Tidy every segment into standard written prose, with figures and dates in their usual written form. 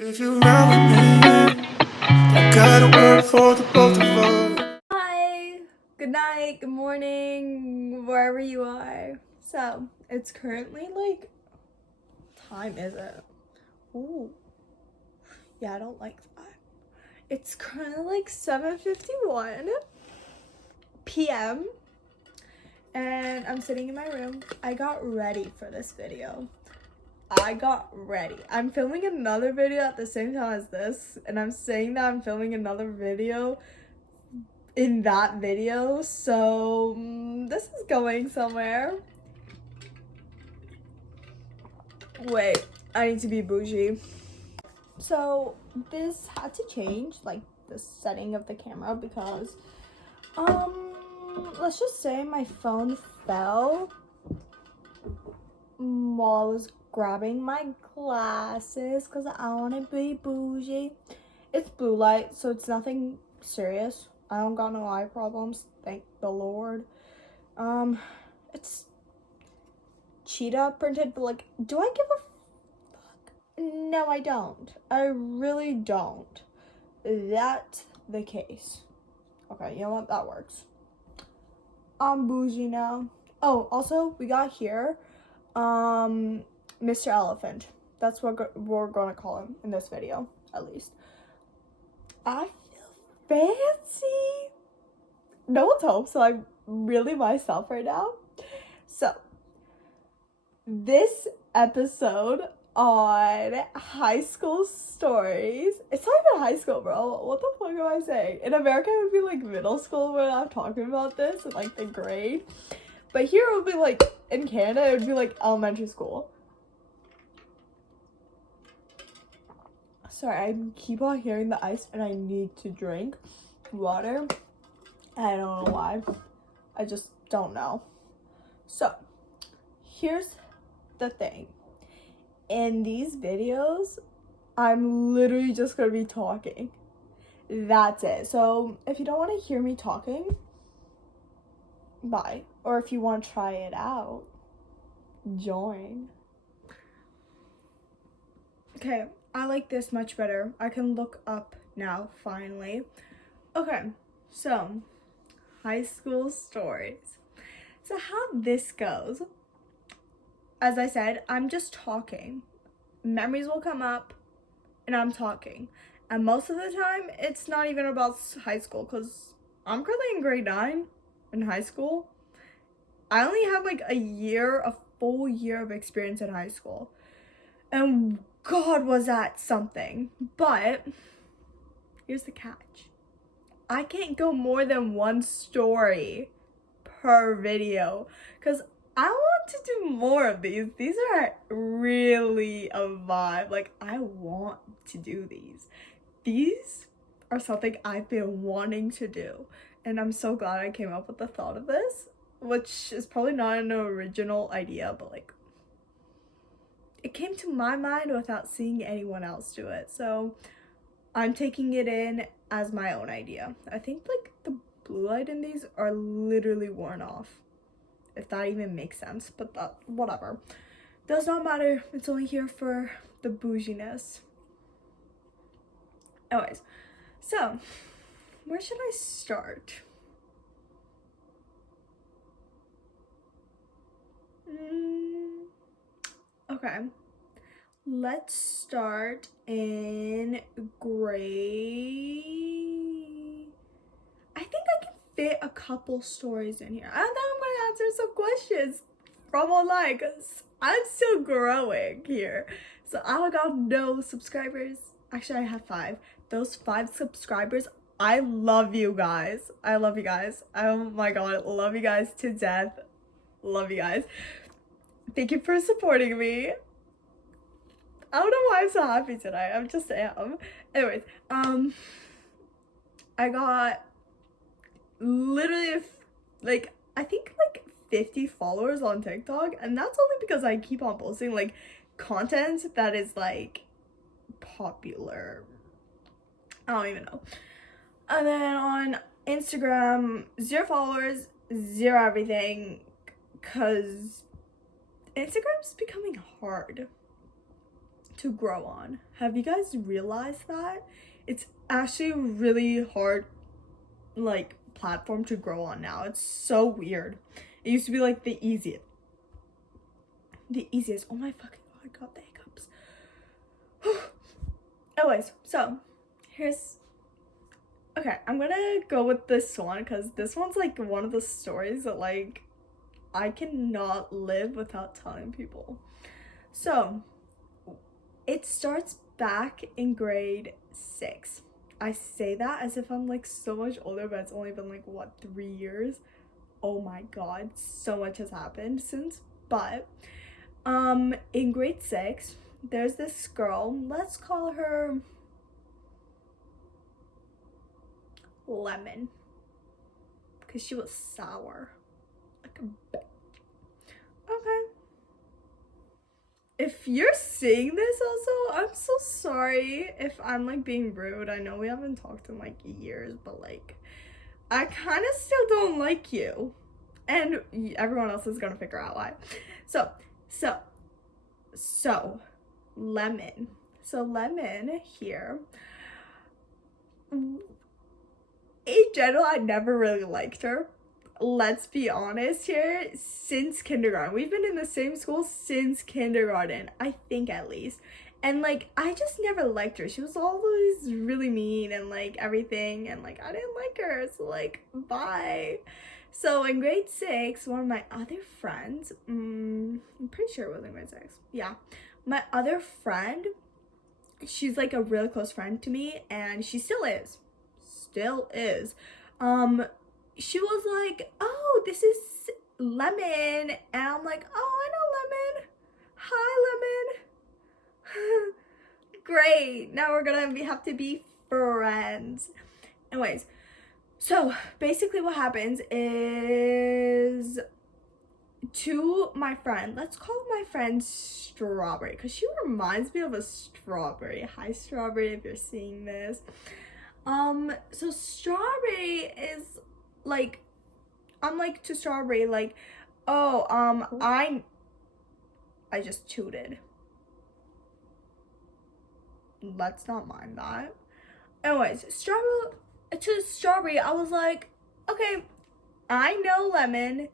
If you run with me, I got a word for the both of us. Hi, good night, good morning, wherever you are. So, it's currently like, time is it? Ooh, yeah, I don't like that. It's currently like 7:51 p.m. and I'm sitting in my room. I got ready for this video. I got ready. I'm filming another video at the same time as this, and I'm saying that I'm filming another video in that video, so this is going somewhere. Wait, I need to be bougie. So this had to change, like the setting of the camera, because let's just say my phone fell while I was grabbing my glasses because I want to be bougie. It's blue light, so it's nothing serious. I don't got no eye problems, thank the Lord. It's cheetah printed, but like, do I give a fuck? No, I don't. I really don't. That's the case. Okay, you know what? That works. I'm bougie now. Oh, also, we got here, Mr. Elephant. That's what we're gonna call him in this video, at least. I feel fancy. No one's home, so I'm really myself right now. So, this episode on high school stories. It's not even high school, bro. What the fuck am I saying? In America, it would be like middle school when I'm talking about this in like the grade. But here it would be like, in Canada, it would be like elementary school. Sorry, I keep on hearing the ice and I need to drink water. I don't know why. I just don't know. So, here's the thing. In these videos, I'm literally just gonna be talking. That's it. So if you don't want to hear me talking, bye. Or if you want to try it out, join. Okay, I like this much better. I can look up now, finally. Okay, so high school stories. So how this goes, as I said, I'm just talking. Memories will come up and I'm talking. And most of the time, it's not even about high school because I'm currently in grade 9 in high school. I only have like a full year of experience in high school. And God, was that something. But here's the catch. I can't go more than one story per video because I want to do more of these. These are really a vibe. Like, I want to do these. These are something I've been wanting to do. And I'm so glad I came up with the thought of this, which is probably not an original idea, but like, it came to my mind without seeing anyone else do it. So I'm taking it in as my own idea. I think like the blue light in these are literally worn off, if that even makes sense, but that, whatever. Does not matter. It's only here for the bouginess. Anyways, so where should I start? Okay, let's start in grade. I think I can fit a couple stories in here. And then I'm gonna answer some questions from online because I'm still growing here. So I got no subscribers. Actually, I have 5. Those 5 subscribers, I love you guys. I love you guys. Oh my god, love you guys to death. Love you guys. Thank you for supporting me. I don't know why I'm so happy tonight. I'm just am. Anyways, I got literally like, I think like 50 followers on TikTok, and that's only because I keep on posting like content that is like popular. I don't even know. And then on Instagram, 0 followers, 0 everything, because Instagram's becoming hard to grow on. Have you guys realized that? It's actually a really hard, like, platform to grow on now. It's so weird. It used to be like the easiest. Oh my fucking god, I got the hiccups. Anyways, so okay, I'm gonna go with this one because this one's like one of the stories that like I cannot live without telling people. So it starts back in grade 6. I say that as if I'm like so much older, but it's only been like what, 3 years? Oh my god, so much has happened since. But in grade 6, there's this girl, let's call her Lemon, because she was sour like a bitch. Okay, if you're seeing this also, I'm so sorry if I'm like being rude. I know we haven't talked in like years, but like I kind of still don't like you, and everyone else is gonna figure out why. So Lemon. So Lemon here, in general, I never really liked her. Let's be honest here, since kindergarten. We've been in the same school since kindergarten, I think at least. And like, I just never liked her. She was always really mean and like everything. And like, I didn't like her. So like, bye. So in grade 6, one of my other friends, I'm pretty sure it was in grade 6. Yeah. My other friend, she's like a really close friend to me, and she still is. She was like, oh, this is Lemon. And I'm like, oh, I know Lemon. Hi, Lemon. Great. Now we're gonna have to be friends. Anyways, so basically what happens is to my friend, let's call my friend Strawberry, because she reminds me of a strawberry. Hi, Strawberry, if you're seeing this. So Strawberry is like, I'm like to Strawberry like, oh, I just tooted. Let's not mind that. Anyways, Strawberry, I was like, okay, I know Lemon,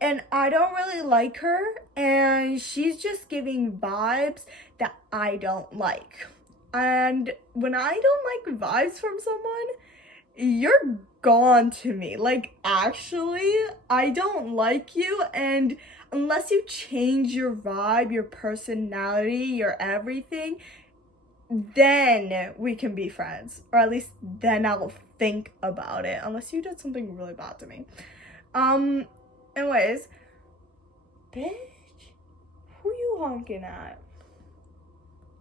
and I don't really like her, and she's just giving vibes that I don't like. And when I don't like vibes from someone, you're gone to me. Like, actually, I don't like you, and unless you change your vibe, your personality, your everything, then we can be friends. Or at least then I will think about it, unless you did something really bad to me. Anyways, bitch, who you honking at?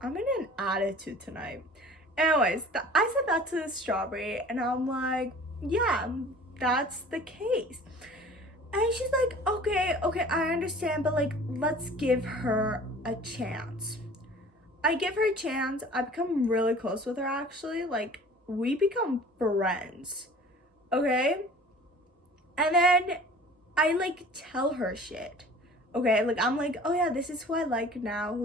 I'm in an attitude tonight. Anyways, I said that to Strawberry, and I'm like, yeah, that's the case. And she's like, okay, I understand, but like, let's give her a chance. I give her a chance. I become really close with her, actually. Like, we become friends, okay? And then I like tell her shit, okay? Like, I'm like, oh yeah, this is who I like now.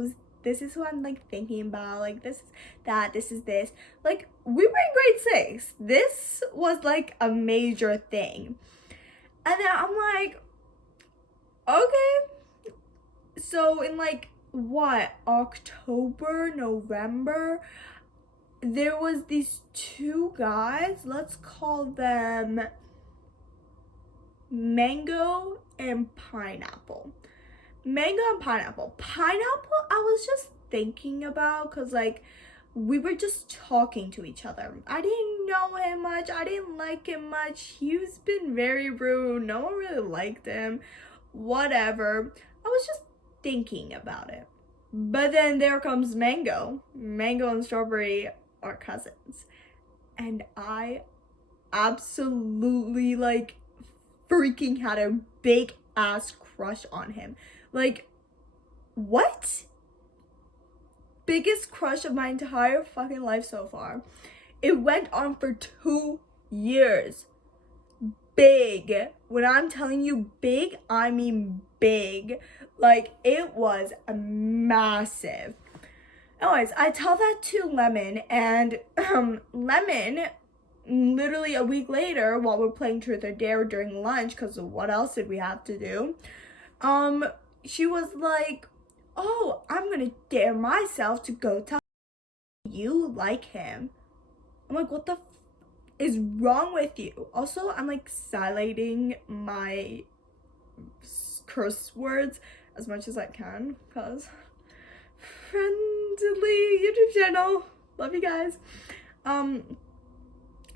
This is who I'm like thinking about. Like, this is that, this is this. Like, we were in grade 6. This was like a major thing. And then I'm like, okay. So in like what, October, November, there was these 2 guys, let's call them Mango and Pineapple. Pineapple, I was just thinking about, because like we were just talking to each other. I didn't know him much, I didn't like him much, he's been very rude, no one really liked him, whatever. I was just thinking about it. But then there comes Mango and Strawberry are cousins, and I absolutely like freaking had a big ass crush on him. Like, what? Biggest crush of my entire fucking life so far. It went on for 2 years. Big. When I'm telling you big, I mean big. Like, it was massive. Anyways, I tell that to Lemon, and Lemon, literally a week later, while we're playing Truth or Dare during lunch, because what else did we have to do? She was like, "Oh, I'm gonna dare myself to go tell you like him." I'm like, "What the is wrong with you?" Also, I'm like silencing my curse words as much as I can, because friendly YouTube channel. Love you guys. And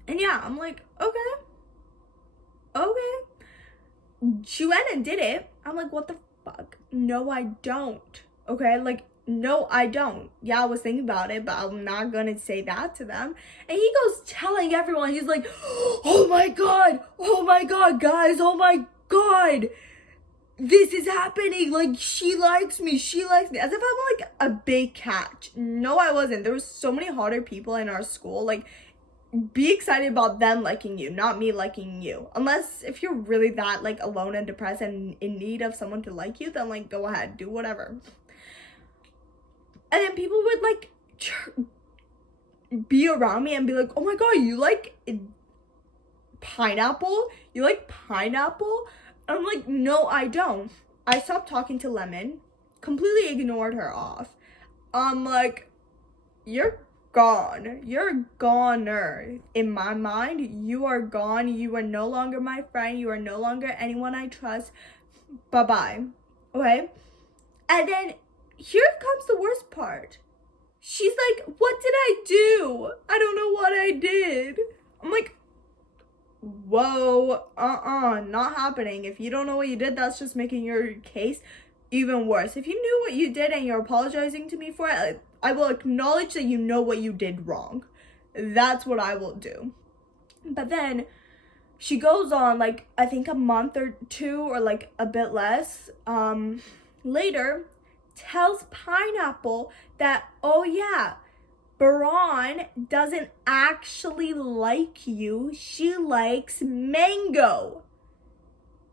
yeah, I'm like, okay. She went and did it. I'm like, what the fuck? No, I don't. Okay, like, no, I don't. Yeah, I was thinking about it, but I'm not gonna say that to them. And he goes telling everyone, he's like, oh my god, guys, oh my god, this is happening. Like, she likes me, as if I'm like a big catch. No, I wasn't. There was so many hotter people in our school. Like, be excited about them liking you, not me liking you. Unless if you're really that like alone and depressed and in need of someone to like you, then like go ahead, do whatever. And then people would like be around me and be like, oh my god, you like pineapple? You like pineapple? And I'm like, no, I don't. I stopped talking to Lemon, completely ignored her off. I'm like, you're gone. You're a goner. In my mind, you are gone. You are no longer my friend. You are no longer anyone I trust. Bye-bye. Okay? And then here comes the worst part. She's like, what did I do? I don't know what I did. I'm like, whoa, not happening. If you don't know what you did, that's just making your case even worse. If you knew what you did and you're apologizing to me for it, I will acknowledge that you know what you did wrong. That's what I will do. But then she goes on, like, I think a month or two or like a bit less later, tells Pineapple that, oh yeah, Baron doesn't actually like you. She likes Mango.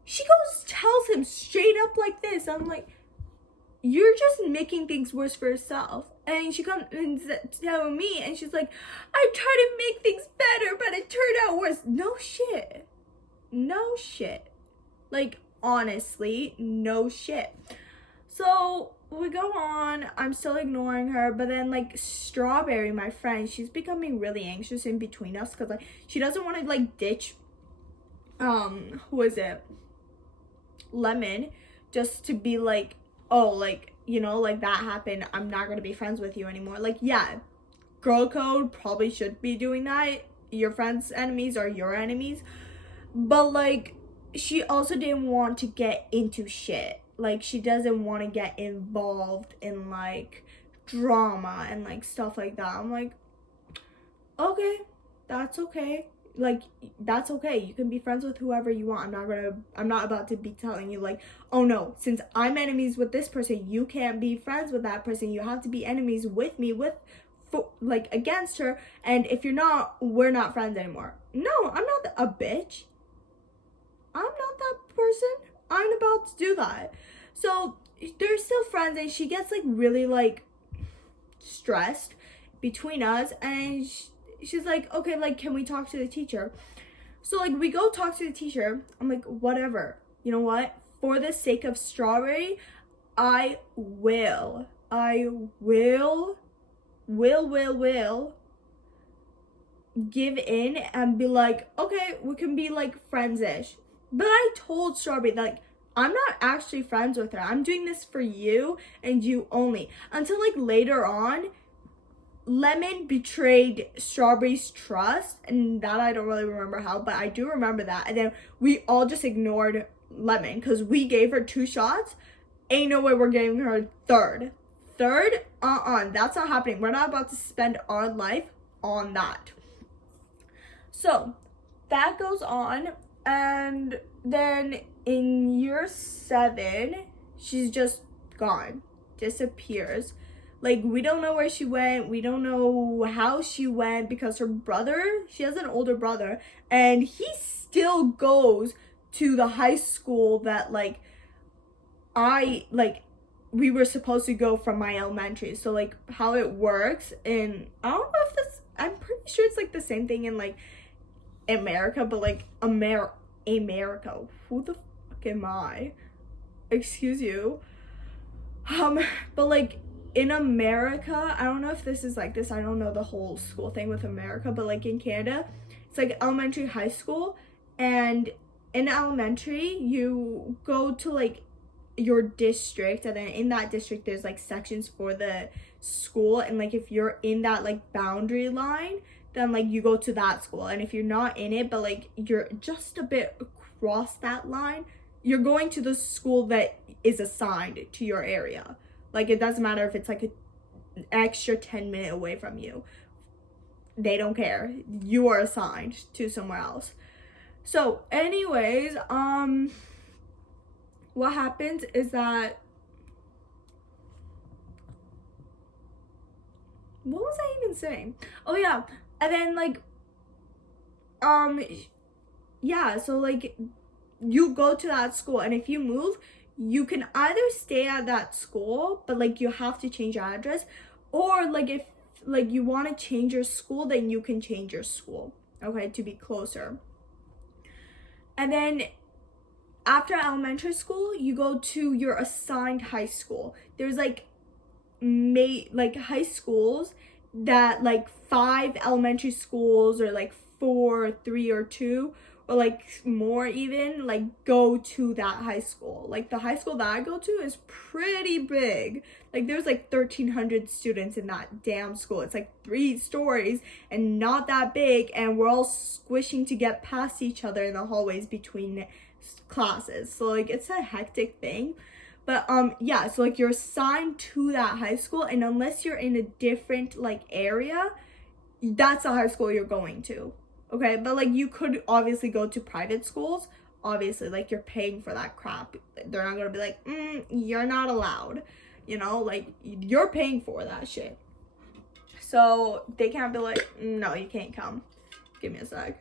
She goes, tells him straight up like this. I'm like, you're just making things worse for yourself. And she comes and telling me, and she's like, I tried to make things better, but it turned out worse. No shit. Like, honestly, no shit. So we go on. I'm still ignoring her, but then like Strawberry, my friend, she's becoming really anxious in between us because like she doesn't want to like ditch who is it, Lemon, just to be like, oh, like, you know, like that happened, I'm not gonna be friends with you anymore. Like, yeah, girl code probably should be doing that. Your friends' enemies are your enemies. But like, she also didn't want to get into shit. Like, she doesn't want to get involved in like drama and like stuff like that. I'm like, okay, that's okay. Like, that's okay. You can be friends with whoever you want. I'm not about to be telling you like, oh no, since I'm enemies with this person, you can't be friends with that person. You have to be enemies with me, like against her. And if you're not, we're not friends anymore. No, I'm not a bitch. I'm not that person. I'm about to do that. So they're still friends, and she gets like really like stressed between us, and she's like, okay, like, can we talk to the teacher? So like we go talk to the teacher. I'm like, whatever. You know what? For the sake of Strawberry, I will give in and be like, okay, we can be like friends-ish. But I told Strawberry that like, I'm not actually friends with her. I'm doing this for you and you only. Until like later on, Lemon betrayed Strawberry's trust, and that I don't really remember how, but I do remember that. And then we all just ignored Lemon because we gave her 2 shots. Ain't no way we're giving her a third. That's not happening. We're not about to spend our life on that. So that goes on, and then in year 7, she's just gone, disappears. Like, we don't know where she went. We don't know how she went because her brother, she has an older brother, and he still goes to the high school that, like, I, like, we were supposed to go from my elementary. So like how it works, and I don't know if this, I'm pretty sure it's like the same thing in like America, but like America, who the fuck am I? Excuse you. But like in America, I don't know if this is like this, I don't know the whole school thing with America, but like in Canada, it's like elementary, high school, and in elementary you go to like your district, and then in that district there's like sections for the school, and like if you're in that like boundary line, then like you go to that school, and if you're not in it but like you're just a bit across that line, you're going to the school that is assigned to your area. Like it doesn't matter if it's like an extra 10-minute away from you, they don't care, you are assigned to somewhere else. So anyways, what happens is that, what was I even saying? Oh yeah, and then like yeah, so like you go to that school, and if you move, you can either stay at that school but like you have to change your address, or like if like you want to change your school, then you can change your school, okay, to be closer. And then after elementary school, you go to your assigned high school. There's like like high schools that like 5 elementary schools, or like 4, 3, or 2, or like more even, like go to that high school. Like the high school that I go to is pretty big. Like there's like 1,300 students in that damn school. It's like 3 stories and not that big, and we're all squishing to get past each other in the hallways between classes. So like it's a hectic thing. But yeah, so like you're assigned to that high school, and unless you're in a different like area, that's the high school you're going to. Okay, but like you could obviously go to private schools. Obviously, like you're paying for that crap. They're not gonna be like, you're not allowed. You know, like you're paying for that shit. So they can't be like, no, you can't come. Give me a sec.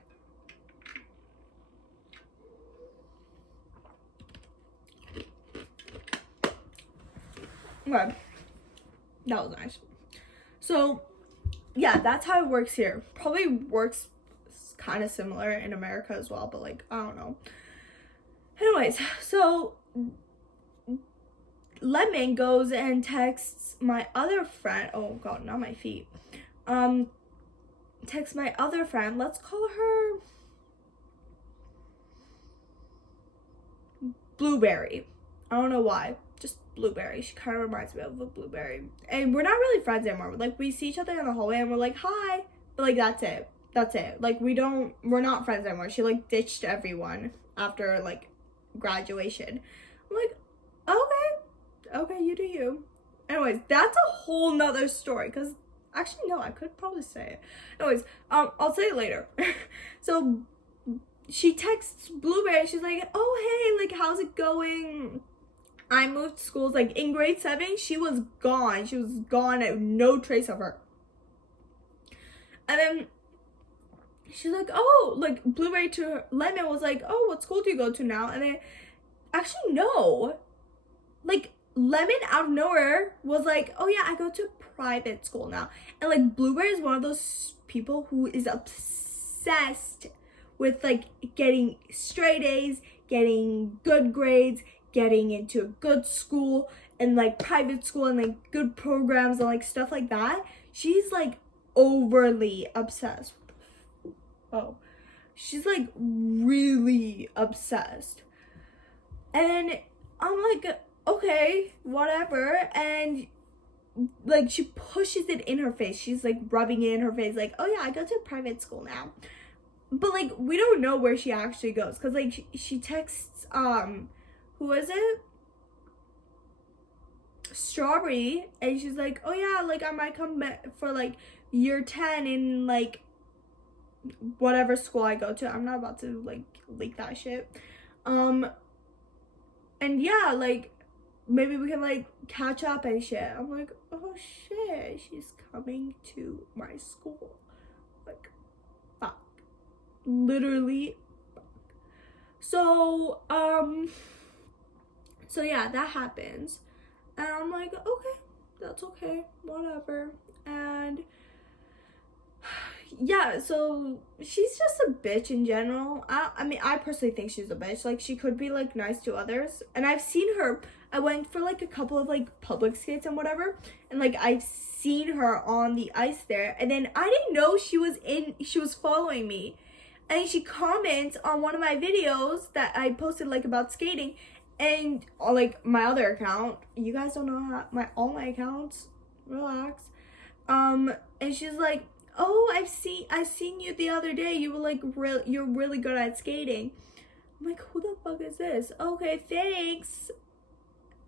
Okay, that was nice. So yeah, that's how it works here. Probably works kind of similar in America as well, but like I don't know. Anyways, so Lemon goes and texts my other friend, oh god, not my feet, text my other friend, let's call her Blueberry. I don't know why, just Blueberry. She kind of reminds me of a blueberry. And we're not really friends anymore. Like we see each other in the hallway and we're like, hi, but like that's it. Like we're not friends anymore. She like ditched everyone after like graduation. I'm like, okay, you do you. Anyways, that's a whole nother story, because actually no, I could probably say it. Anyways, I'll say it later. So she texts Blueberry, she's like, oh hey, like how's it going? I moved schools. Like in grade 7, she was gone. No trace of her. And then she's like, oh, like Blueberry to Lemon was like, oh, what school do you go to now? And then actually no, like Lemon out of nowhere was like, oh yeah, I go to private school now. And like Blueberry is one of those people who is obsessed with like getting straight A's, getting good grades, getting into a good school, and like private school, and like good programs and like stuff like that. She's like overly obsessed. Oh, she's like really obsessed. And I'm like, okay, whatever. And like she pushes it in her face. She's like rubbing it in her face, like, oh yeah, I go to private school now. But like we don't know where she actually goes, because like she texts who is it? Strawberry, and she's like, oh yeah, like I might come back for like year 10 in like whatever school I go to. I'm not about to like leak that shit. And yeah, like maybe we can like catch up and shit. I'm like, oh shit, she's coming to my school. Like, fuck. Literally. So yeah, that happens. And I'm like, okay, that's okay, whatever. And yeah, so she's just a bitch in general. I mean, I personally think she's a bitch. Like, she could be like nice to others, and I've seen her. I went for like a couple of like public skates and whatever, and like I've seen her on the ice there, and then I didn't know she was following me, and she comments on one of my videos that I posted like about skating, and like my other account. You guys don't know how all my accounts. Relax. And she's like, oh, I seen you the other day. You were like you're really good at skating. I'm like, who the fuck is this? Okay, thanks.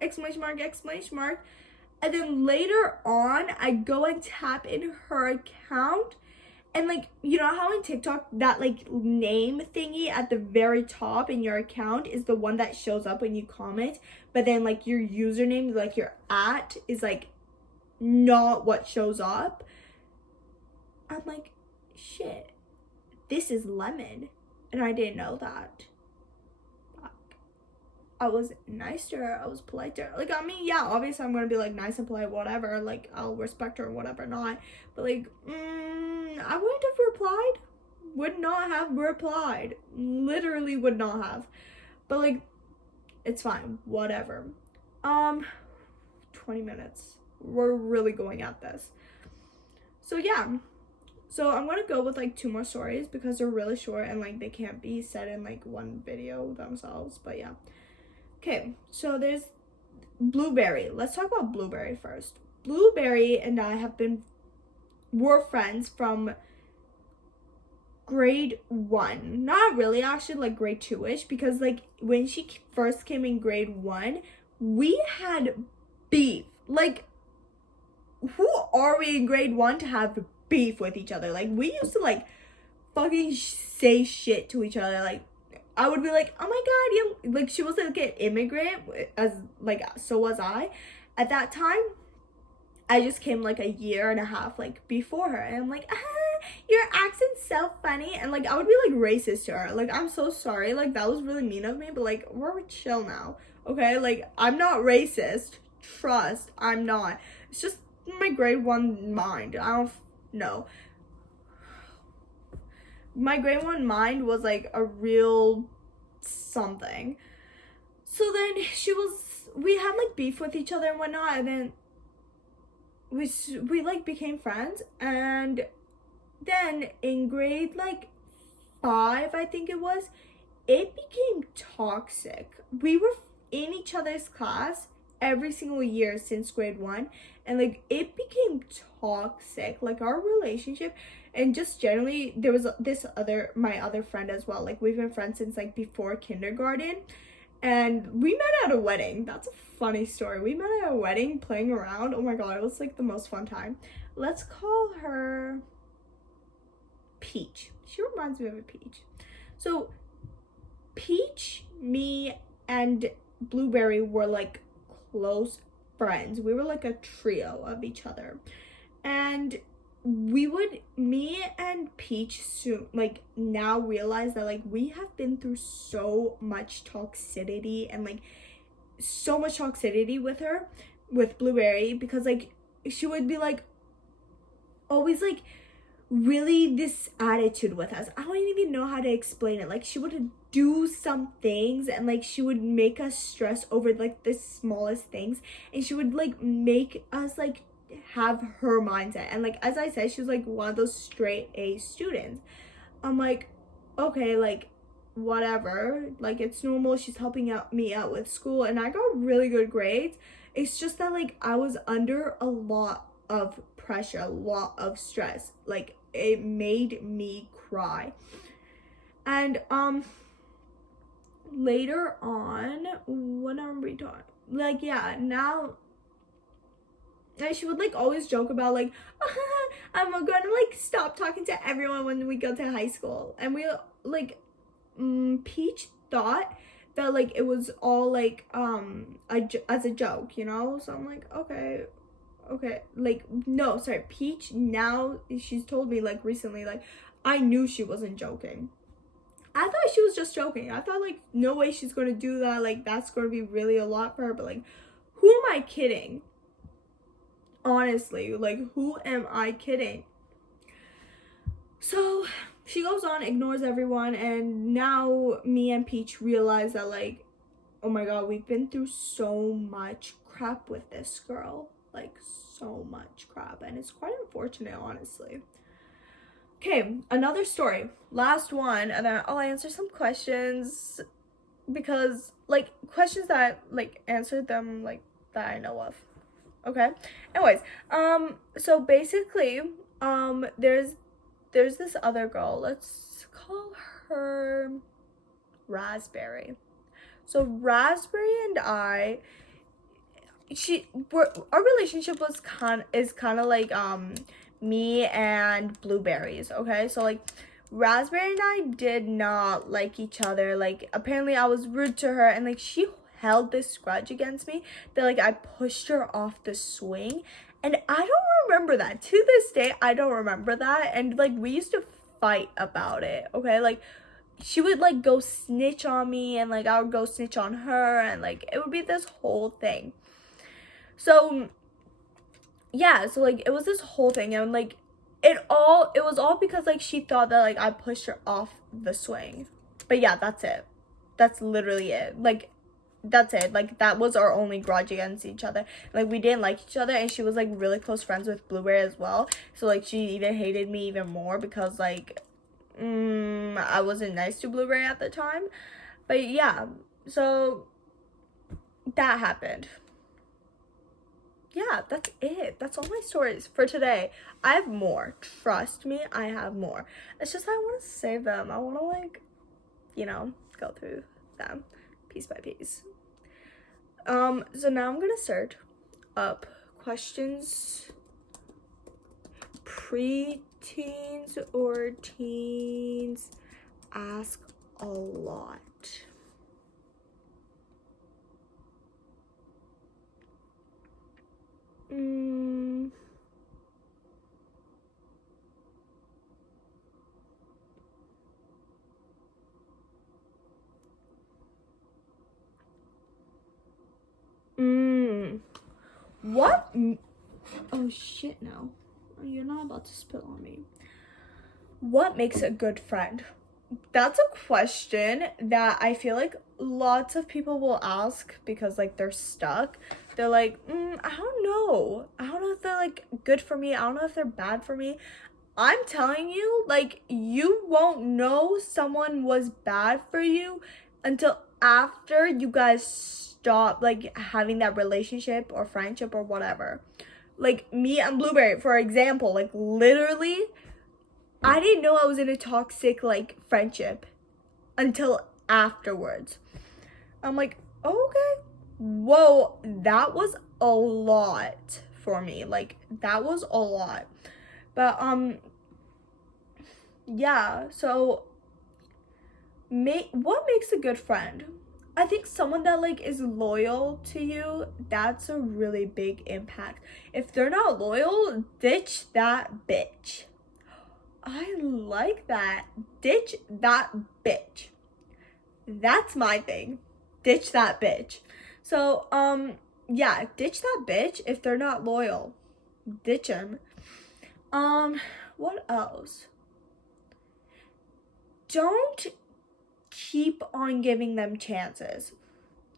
Exclamation mark, exclamation mark. And then later on, I go and tap in her account. And like, you know how in TikTok, that like name thingy at the very top in your account is the one that shows up when you comment. But then like your username, like your @ is like not what shows up. I'm like, shit, this is Lemon. And I didn't know that. I was nice to her. I was polite to her. Like, I mean, yeah, obviously I'm going to be, like, nice and polite, whatever. Like, I'll respect her, whatever, not. But, like, I wouldn't have replied. Would not have replied. Literally would not have. But, like, it's fine. Whatever. 20 minutes. We're really going at this. So, yeah. So, I'm going to go with, like, 2 more stories because they're really short and, like, they can't be said in, like, one video themselves. But, yeah. Okay, so there's Blueberry. Let's talk about Blueberry first. Blueberry and I were friends from grade 1. Not really, actually, like grade 2-ish, because like when she first came in grade 1, we had beef. Like, who are we in grade 1 to have beef with each other? Like, we used to like fucking say shit to each other. Like, I would be like, oh my god, like, she was like an immigrant, as like, so was I. At that time, I just came like a year and a half like before her, and I'm like, your accent's so funny, and like I would be like racist to her. Like, I'm so sorry, like that was really mean of me, but like we're chill now, okay? Like, I'm not racist, trust, I'm not. It's just my grade 1 mind. I don't know. My grade 1 mind was like a real something. So then we had like beef with each other and whatnot, and then we like became friends. And then in grade like 5, I think it was, it became toxic. We were in each other's class every single year since grade 1, and like it became toxic, like our relationship. And just generally, there was my other friend as well. Like, we've been friends since like before kindergarten, and we met at a wedding. That's a funny story. We met at a wedding playing around. Oh my god, it was like the most fun time. Let's call her Peach. She reminds me of a peach. So Peach, me, and Blueberry were like close friends. We were like a trio of each other, and me and Peach soon, like, now realize that like we have been through so much toxicity, and like so much toxicity with Blueberry, because like she would be like always like really this attitude with us. I don't even know how to explain it. Like, she would do some things, and like she would make us stress over like the smallest things, and she would like make us like have her mindset. And like, as I said, she was like one of those straight A students. I'm like, okay, like whatever, like it's normal. She's helping me out with school, and I got really good grades. It's just that like I was under a lot of pressure, a lot of stress. Like, it made me cry. And later on, when are we talking? Like, yeah, now, and she would like always joke about like, I'm gonna like stop talking to everyone when we go to high school. And we like, Peach thought that like it was all like as a joke, you know. So I'm like, okay, like, no, sorry, Peach, now she's told me like recently, like, I knew she wasn't joking. I thought she was just joking. I thought like, no way she's gonna do that, like that's gonna be really a lot for her. But like, who am I kidding? Honestly, like, who am I kidding? So she goes on, ignores everyone, and now me and Peach realize that, like, oh my god, we've been through so much crap with this girl. Like, so much crap. And it's quite unfortunate, honestly. Okay, another story. Last one, and then I'll answer some questions because, like, questions that, like, answered them, like, that I know of. Okay? Anyways, so basically, there's this other girl. Let's call her Raspberry. So Raspberry and I, our relationship is kind of like me and Blueberries. Okay, so like Raspberry and I did not like each other. Like, apparently I was rude to her, and like she held this grudge against me that like I pushed her off the swing, and I don't remember that. To this day, I don't remember that. And like we used to fight about it. Okay, like she would like go snitch on me, and like I would go snitch on her, and like it would be this whole thing. So yeah, so like it was this whole thing, and like it was all because like she thought that like I pushed her off the swing. But yeah, that's it. That's literally it. Like, that's it. Like, that was our only grudge against each other. Like, we didn't like each other, and she was like really close friends with Blueberry as well. So like she even hated me even more because like I wasn't nice to Blueberry at the time. But yeah, so that happened. Yeah, that's it. That's all my stories for today. I have more. Trust me, I have more. It's just I want to save them. I want to, like, you know, go through them piece by piece. So now I'm gonna search up questions pre-teens or teens ask a lot. What? Oh shit, no. You're not about to spill on me. What makes a good friend? That's a question that I feel like lots of people will ask because like they're stuck. They're like, I don't know. I don't know if they're like good for me. I don't know if they're bad for me. I'm telling you, like, you won't know someone was bad for you until after you guys stop like having that relationship or friendship or whatever. Like me and Blueberry, for example, like literally I didn't know I was in a toxic like friendship until afterwards. I'm like, okay, whoa, that was a lot for me. Like, that was a lot. But yeah, so what makes a good friend? I think someone that like is loyal to you, that's a really big impact. If they're not loyal, ditch that bitch. I like that. Ditch that bitch. That's my thing. Ditch that bitch. So, yeah, ditch that bitch if they're not loyal. Ditch them. What else? Don't keep on giving them chances.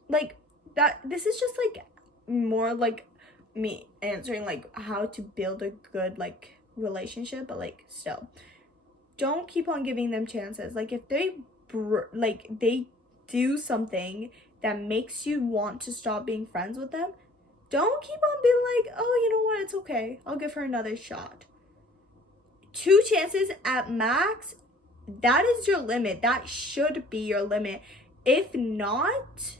Like, that, this is just like more like me answering like how to build a good like relationship, but like still, don't keep on giving them chances. Like, if they they do something that makes you want to stop being friends with them, don't keep on being like, oh, you know what, it's okay, I'll give her another shot. 2 chances at max, that is your limit. That should be your limit. If not,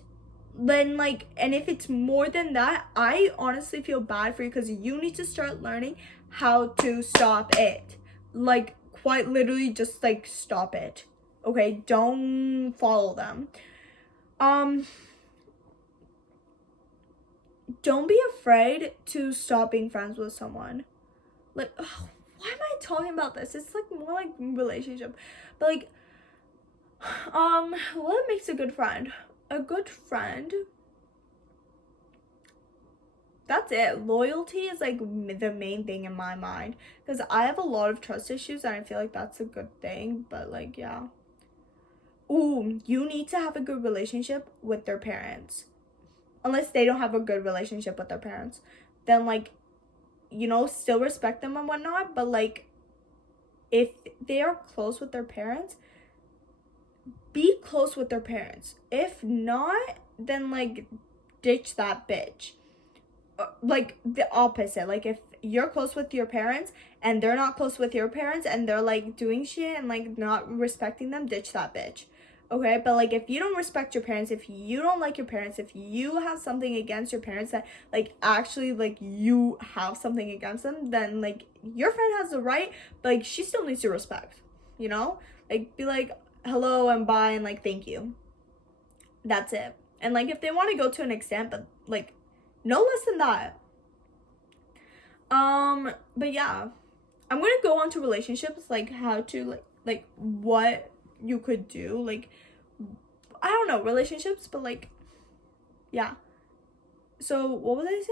then like, and if it's more than that, I honestly feel bad for you because you need to start learning how to stop it. Like, quite literally just like stop it. Okay, don't follow them. Don't be afraid to stop being friends with someone. Like, ugh, why am I talking about this? It's like more like relationship. But like, what makes a good friend? A good friend that's it. Loyalty is like the main thing in my mind, because I have a lot of trust issues and I feel like that's a good thing. But like, yeah. Ooh, you need to have a good relationship with their parents. Unless they don't have a good relationship with their parents, then like, you know, still respect them and whatnot. But like, if they are close with their parents, be close with their parents. If not, then like, ditch that bitch. Like the opposite. Like if you're close with your parents and they're not close with your parents and they're like doing shit and like not respecting them, ditch that bitch. Okay, but like if you don't respect your parents, if you don't like your parents, if you have something against your parents, that like actually like you have something against them, then like your friend has the right, but like she still needs to respect, you know? Like be like hello and bye and like thank you. That's it. And like if they want to go to an extent, but like no less than that. But yeah, I'm gonna go on to relationships, like how to like what you could do, like I don't know, relationships, but like yeah. So what was I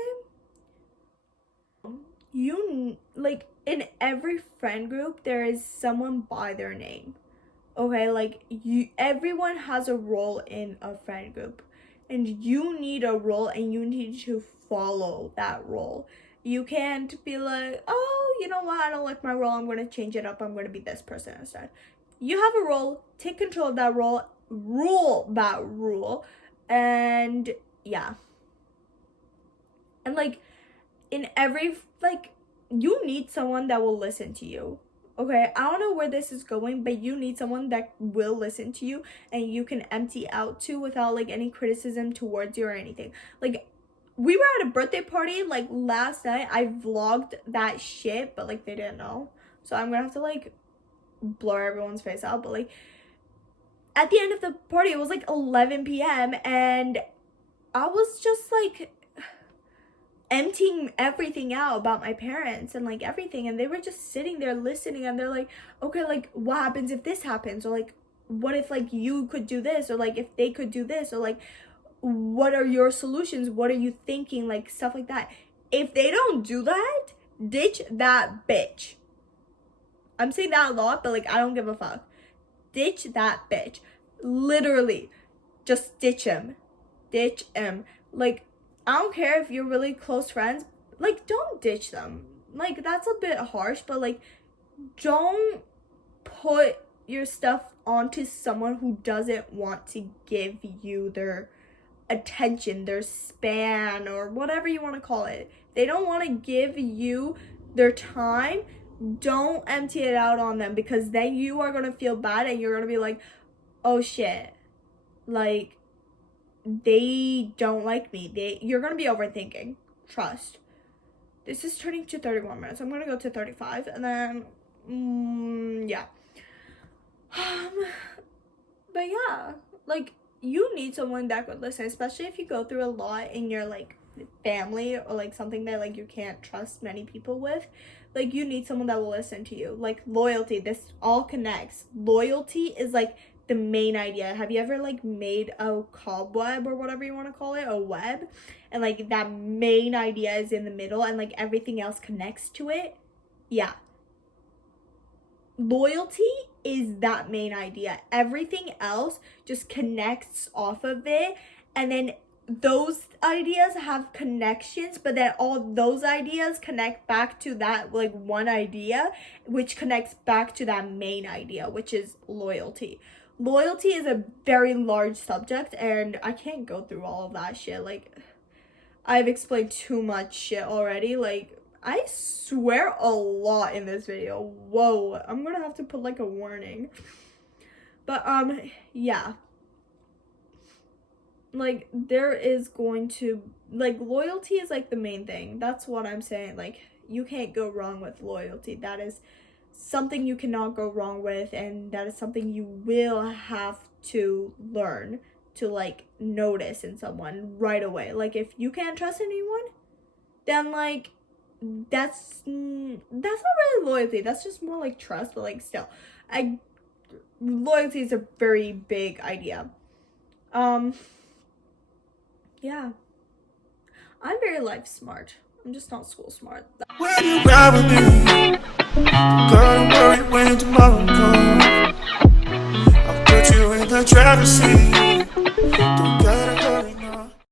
saying? You like in every friend group there is someone by their name. Okay, like you, everyone has a role in a friend group, and you need a role and you need to follow that role. You can't be like, oh, you know what, I don't like my role, I'm going to change it up, I'm going to be this person instead. You have a role, take control of that role, rule that rule. And yeah, and like in every like, you need someone that will listen to you. Okay, I don't know where this is going, but you need someone that will listen to you and you can empty out to without like any criticism towards you or anything. Like we were at a birthday party like last night. I vlogged that shit, but like they didn't know. So I'm gonna have to like blur everyone's face out. But like at the end of the party, it was like 11 p.m. and I was just like emptying everything out about my parents and like everything, and they were just sitting there listening, and they're like, okay, like what happens if this happens, or like what if like you could do this, or like if they could do this, or like what are your solutions, what are you thinking, like stuff like that. If they don't do that, ditch that bitch. I'm saying that a lot, but like I don't give a fuck. Ditch that bitch. Literally, just ditch him. Ditch him. Like I don't care if you're really close friends, like don't ditch them. Like that's a bit harsh, but like don't put your stuff onto someone who doesn't want to give you their attention, their span, or whatever you want to call it. They don't want to give you their time. Don't empty it out on them, because then you are going to feel bad and you're going to be like, oh shit, like they don't like me. You're gonna be overthinking. Trust. This is turning to 31 minutes. I'm gonna go to 35 and then yeah. But yeah, like you need someone that could listen, especially if you go through a lot in your like family, or like something that like you can't trust many people with. Like you need someone that will listen to you. Like loyalty, this all connects. Loyalty is like the main idea. Have you ever like made a cobweb or whatever you want to call it, a web, and like that main idea is in the middle and like everything else connects to it? Yeah, loyalty is that main idea. Everything else just connects off of it, and then those ideas have connections, but then all those ideas connect back to that like one idea, which connects back to that main idea, which is loyalty. Loyalty is a very large subject, and I can't go through all of that shit. Like I've explained too much shit already. Like I swear a lot in this video. Whoa, I'm gonna have to put like a warning. But yeah, like there is going to, like loyalty is like the main thing. That's what I'm saying. Like you can't go wrong with loyalty. That is something you cannot go wrong with, and that is something you will have to learn to like notice in someone right away. Like if you can't trust anyone, then like that's not really loyalty. That's just more like trust. But like still, loyalty is a very big idea. Yeah, I'm very life smart. I'm just not school smart. When you ride with me, girl, don't worry when tomorrow comes. I'll put you in the driver's seat.